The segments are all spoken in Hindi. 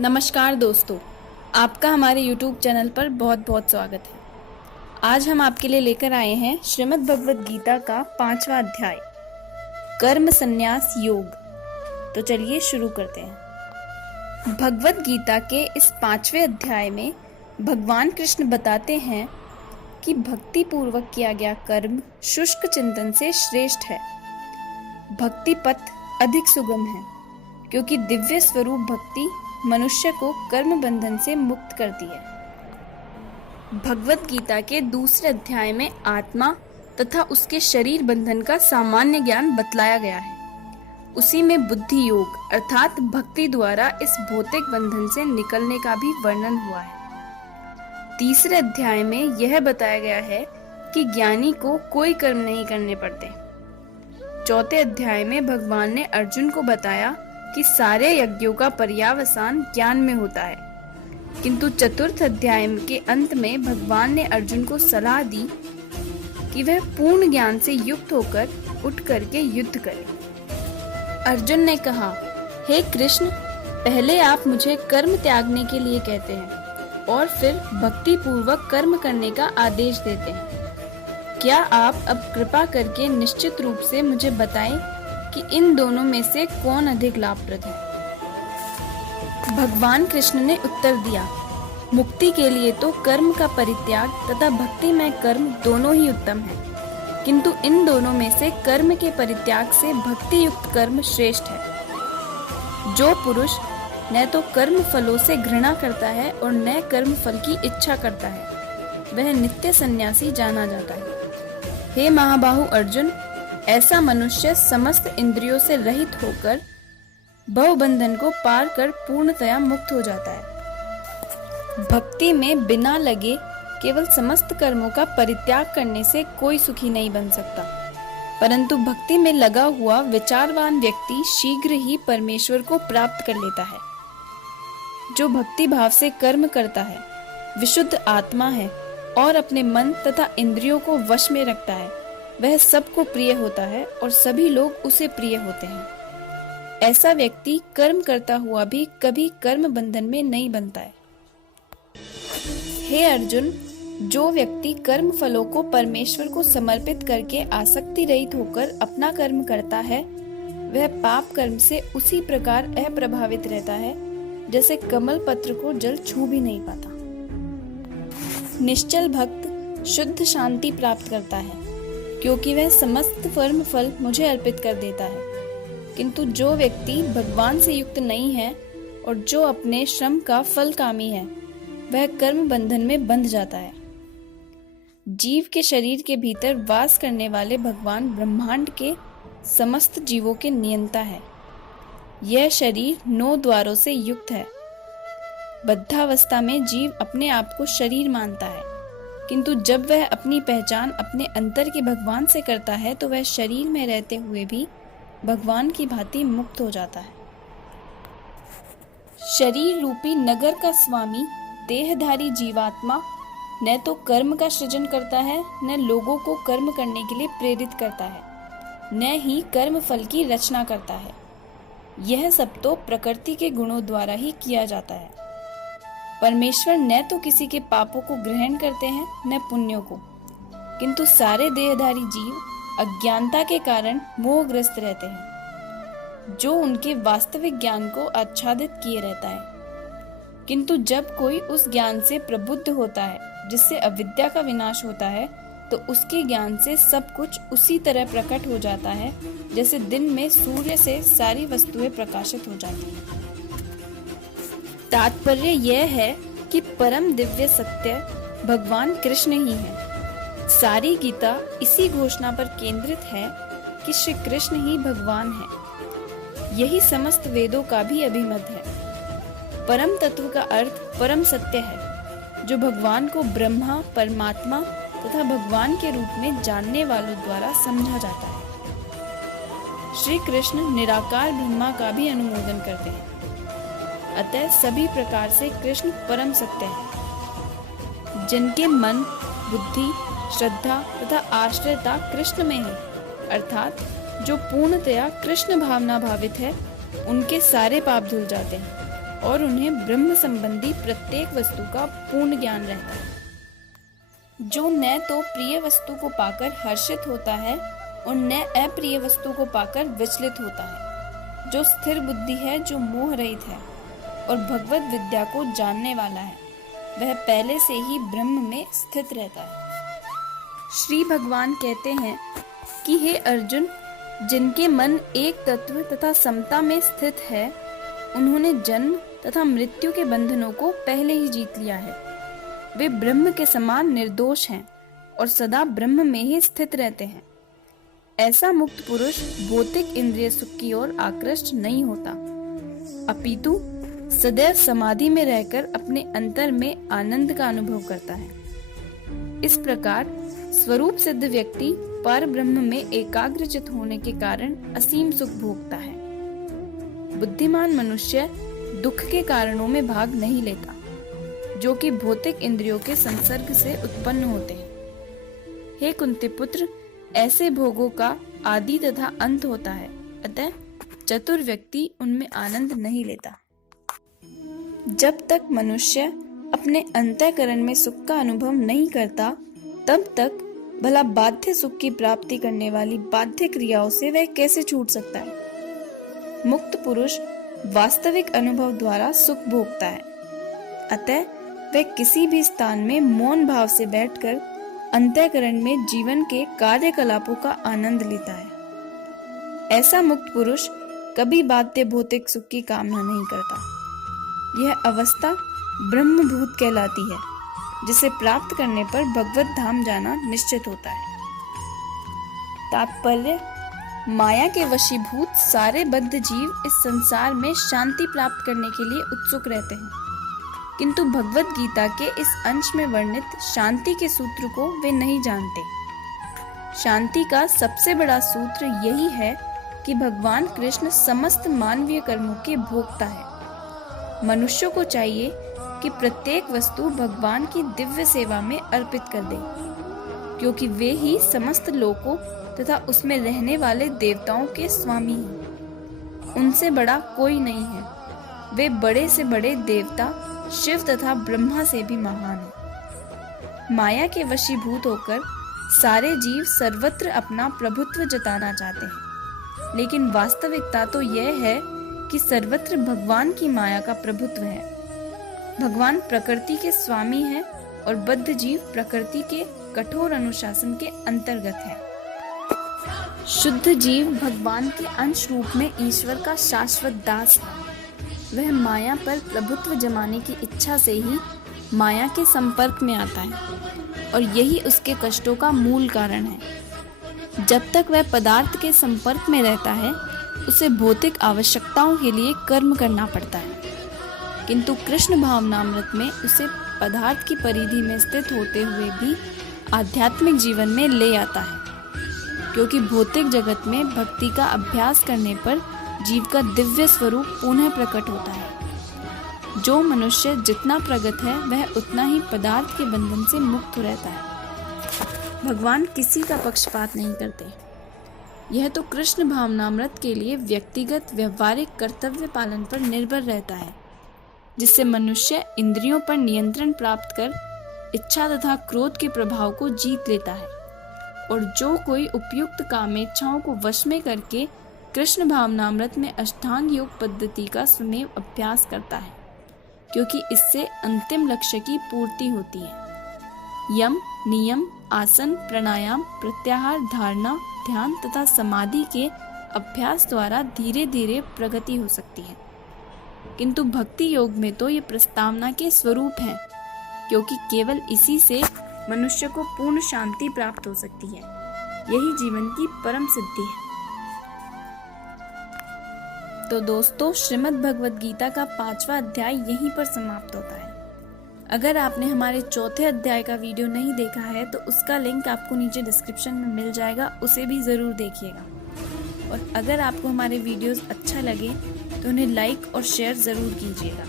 नमस्कार दोस्तों, आपका हमारे YouTube चैनल पर बहुत बहुत स्वागत है। आज हम आपके लिए लेकर आए हैं श्रीमद् भगवद गीता का 5वां अध्याय कर्म संन्यास योग। तो चलिए शुरू करते हैं। भगवद गीता के इस 5वें अध्याय में भगवान कृष्ण बताते हैं कि भक्ति पूर्वक किया गया कर्म शुष्क चिंतन से श्रेष्ठ है। भक्ति पथ अधिक सुगम है क्योंकि दिव्य स्वरूप भक्ति मनुष्य को कर्म बंधन से मुक्त करती है। भगवद गीता के दूसरे अध्याय में आत्मा तथा उसके शरीर बंधन का सामान्य ज्ञान बतलाया गया है। उसी में बुद्धि योग अर्थात भक्ति द्वारा इस भौतिक बंधन से निकलने का भी वर्णन हुआ है। तीसरे अध्याय में यह बताया गया है कि ज्ञानी को कोई कर्म नहीं करने पड़ते। चौथे अध्याय में भगवान ने अर्जुन को बताया कि सारे यज्ञों का पर्यावसान ज्ञान में होता है, किंतु चतुर्थ अध्याय के अंत में भगवान ने अर्जुन को सलाह दी कि वह पूर्ण ज्ञान से युक्त होकर उठ करके युद्ध करे। अर्जुन ने कहा, हे कृष्ण, पहले आप मुझे कर्म त्यागने के लिए कहते हैं और फिर भक्ति पूर्वक कर्म करने का आदेश देते हैं। क्या आप अब कृपा करके निश्चित रूप से मुझे बताएं कि इन दोनों में से कौन अधिक लाभप्रद है? भगवान कृष्ण ने उत्तर दिया, मुक्ति के लिए तो कर्म का परित्याग तथा भक्ति में कर्म दोनों ही उत्तम है, किंतु इन दोनों में से कर्म के परित्याग से भक्ति युक्त कर्म श्रेष्ठ है। जो पुरुष न तो कर्म फलों से घृणा करता है और न कर्म फल की इच्छा करता है, वह नित्य सन्यासी जाना जाता है। हे महाबाहु अर्जुन, ऐसा मनुष्य समस्त इंद्रियों से रहित होकर भव बंधन को पार कर पूर्णतया मुक्त हो जाता है। भक्ति में बिना लगे केवल समस्त कर्मों का परित्याग करने से कोई सुखी नहीं बन सकता, परंतु भक्ति में लगा हुआ विचारवान व्यक्ति शीघ्र ही परमेश्वर को प्राप्त कर लेता है। जो भक्ति भाव से कर्म करता है विशुद्ध आत्मा है और अपने मन तथा इंद्रियों को वश में रखता है, वह सबको प्रिय होता है और सभी लोग उसे प्रिय होते हैं। ऐसा व्यक्ति कर्म करता हुआ भी कभी कर्म बंधन में नहीं बनता है। हे अर्जुन, जो व्यक्ति कर्म फलों को परमेश्वर को समर्पित करके आसक्ति रहित होकर अपना कर्म करता है, वह पाप कर्म से उसी प्रकार अप्रभावित रहता है जैसे कमल पत्र को जल छू भी नहीं पाता। निश्चल भक्त शुद्ध शांति प्राप्त करता है क्योंकि वह समस्त कर्म फल मुझे अर्पित कर देता है, किंतु जो व्यक्ति भगवान से युक्त नहीं है और जो अपने श्रम का फल कामी है, वह कर्म बंधन में बंध जाता है। जीव के शरीर के भीतर वास करने वाले भगवान ब्रह्मांड के समस्त जीवों के नियंता है। यह शरीर 9 द्वारों से युक्त है। बद्धावस्था में जीव अपने आप को शरीर मानता है, किंतु जब वह अपनी पहचान अपने अंतर के भगवान से करता है तो वह शरीर में रहते हुए भी भगवान की भांति मुक्त हो जाता है। शरीर रूपी नगर का स्वामी देहधारी जीवात्मा न तो कर्म का सृजन करता है, न लोगों को कर्म करने के लिए प्रेरित करता है, न ही कर्म फल की रचना करता है। यह सब तो प्रकृति के गुणों द्वारा ही किया जाता है। परमेश्वर न तो किसी के पापों को ग्रहण करते हैं न पुण्यों को, किंतु सारे देहधारी जीव अज्ञानता के कारण मोहग्रस्त रहते हैं, जो उनके वास्तविक ज्ञान को आच्छादित किए रहता है। किंतु जब कोई उस ज्ञान से प्रबुद्ध होता है जिससे अविद्या का विनाश होता है, तो उसके ज्ञान से सब कुछ उसी तरह प्रकट हो जाता है जैसे दिन में सूर्य से सारी वस्तुएं प्रकाशित हो जाती हैं। तात्पर्य यह है कि परम दिव्य सत्य भगवान कृष्ण ही है। सारी गीता इसी घोषणा पर केंद्रित है कि श्री कृष्ण ही भगवान है। यही समस्त वेदों का भी अभिमत है। परम तत्व का अर्थ परम सत्य है, जो भगवान को ब्रह्मा, परमात्मा तथा भगवान के रूप में जानने वालों द्वारा समझा जाता है। श्री कृष्ण निराकार ब्रह्मा का भी अनुमोदन करते हैं। अतः सभी प्रकार से कृष्ण परम सत्य है। जिनके मन, बुद्धि, श्रद्धा तथा आश्रयता कृष्ण में है, अर्थात जो पूर्णतया कृष्ण भावना भावित है, उनके सारे पाप धुल जाते हैं। और उन्हें ब्रह्म संबंधी प्रत्येक वस्तु का पूर्ण ज्ञान रहता है। जो न तो प्रिय वस्तु को पाकर हर्षित होता है और न अप्रिय वस्तु को पाकर विचलित होता है, जो स्थिर बुद्धि है, जो मोह रहित है और भगवत विद्या को जानने वाला है, वह पहले से ही ब्रह्म में स्थित रहता है। श्री भगवान कहते हैं कि हे अर्जुन, जिनके मन एक तत्व तथा समता में स्थित है, उन्होंने जन्म तथा मृत्यु के बंधनों को पहले ही जीत लिया है। वे ब्रह्म के समान निर्दोष हैं और सदा ब्रह्म में ही स्थित रहते हैं। ऐसा मुक्त पुरुष भौतिक इंद्रिय सुख की ओर आकृष्ट नहीं होता, अपितु सदैव समाधि में रहकर अपने अंतर में आनंद का अनुभव करता है। इस प्रकार स्वरूप सिद्ध व्यक्ति पर ब्रह्म में एकाग्रचित होने के कारण असीम सुख भोगता है। बुद्धिमान मनुष्य दुख के कारणों में भाग नहीं लेता, जो कि भौतिक इंद्रियों के संसर्ग से उत्पन्न होते हैं। हे कुंती पुत्र, ऐसे भोगों का आदि तथा अंत होता है, अतः चतुर व्यक्ति उनमें आनंद नहीं लेता। जब तक मनुष्य अपने अंतःकरण में सुख का अनुभव नहीं करता, तब तक भला बाध्य सुख की प्राप्ति करने वाली बाध्य क्रियाओं से वह कैसे छूट सकता है। मुक्त पुरुष वास्तविक अनुभव द्वारा सुख भोगता है, अतः वह किसी भी स्थान में मौन भाव से बैठकर अंतःकरण में जीवन के कार्यकलापों का आनंद लेता है। ऐसा मुक्त पुरुष कभी बाध्य भौतिक सुख की कामना नहीं करता। यह अवस्था ब्रह्मभूत कहलाती है, जिसे प्राप्त करने पर भगवत धाम जाना निश्चित होता है। तात्पर्य: माया के वशीभूत सारे बद्ध जीव इस संसार में शांति प्राप्त करने के लिए उत्सुक रहते हैं, किंतु भगवत गीता के इस अंश में वर्णित शांति के सूत्र को वे नहीं जानते। शांति का सबसे बड़ा सूत्र यही है कि भगवान कृष्ण समस्त मानवीय कर्मों के भोक्ता है। मनुष्यों को चाहिए कि प्रत्येक वस्तु भगवान की दिव्य सेवा में अर्पित कर दे, क्योंकि वे ही समस्त लोकों तथा उसमें रहने वाले देवताओं के स्वामी हैं। उनसे बड़ा कोई नहीं है। वे बड़े से बड़े देवता शिव तथा ब्रह्मा से भी महान हैं। माया के वशीभूत होकर सारे जीव सर्वत्र अपना प्रभुत्व जताना चाहते हैं, लेकिन वास्तविकता तो यह है कि सर्वत्र भगवान की माया का प्रभुत्व है। भगवान प्रकृति के स्वामी हैं और बद्ध जीव प्रकृति के कठोर अनुशासन के अंतर्गत है। शुद्ध जीव भगवान के अंश रूप में ईश्वर का शाश्वत दास है। वह माया पर प्रभुत्व जमाने की इच्छा से ही माया के संपर्क में आता है और यही उसके कष्टों का मूल कारण है। जब तक वह पदार्थ के संपर्क में रहता है, उसे भौतिक आवश्यकताओं के लिए कर्म करना पड़ता है, किंतु कृष्ण भावनामृत में उसे पदार्थ की परिधि में स्थित होते हुए भी आध्यात्मिक जीवन में ले आता है, क्योंकि भौतिक जगत में भक्ति का अभ्यास करने पर जीव का दिव्य स्वरूप पुनः प्रकट होता है। जो मनुष्य जितना प्रगत है, वह उतना ही पदार्थ के बंधन से मुक्त रहता है। भगवान किसी का पक्षपात नहीं करते। यह तो कृष्ण भावनामृत के लिए व्यक्तिगत व्यवहारिक कर्तव्य पालन पर निर्भर रहता है, जिससे मनुष्य इंद्रियों पर नियंत्रण प्राप्त कर इच्छा तथा क्रोध के प्रभाव को जीत लेता है। और जो कोई उपयुक्त कामेच्छाओं को वश में करके कृष्ण भावनामृत में अष्टांग योग पद्धति का स्वयं अभ्यास करता है, क्योंकि इससे अंतिम लक्ष्य की पूर्ति होती है। यम, नियम, आसन, प्राणायाम, प्रत्याहार, धारणा, ध्यान तथा समाधि के अभ्यास द्वारा धीरे धीरे प्रगति हो सकती है, किंतु भक्ति योग में तो ये प्रस्तावना के स्वरूप है, क्योंकि केवल इसी से मनुष्य को पूर्ण शांति प्राप्त हो सकती है। यही जीवन की परम सिद्धि है। तो दोस्तों, श्रीमद् भगवद गीता का 5वां अध्याय यहीं पर समाप्त होता है। अगर आपने हमारे 4थे अध्याय का वीडियो नहीं देखा है तो उसका लिंक आपको नीचे डिस्क्रिप्शन में मिल जाएगा, उसे भी ज़रूर देखिएगा। और अगर आपको हमारे वीडियोस अच्छा लगे तो उन्हें लाइक और शेयर ज़रूर कीजिएगा।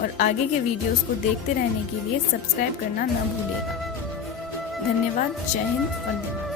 और आगे के वीडियोस को देखते रहने के लिए सब्सक्राइब करना न भूलिएगा। धन्यवाद। जय हिंद। वंदे मातरम।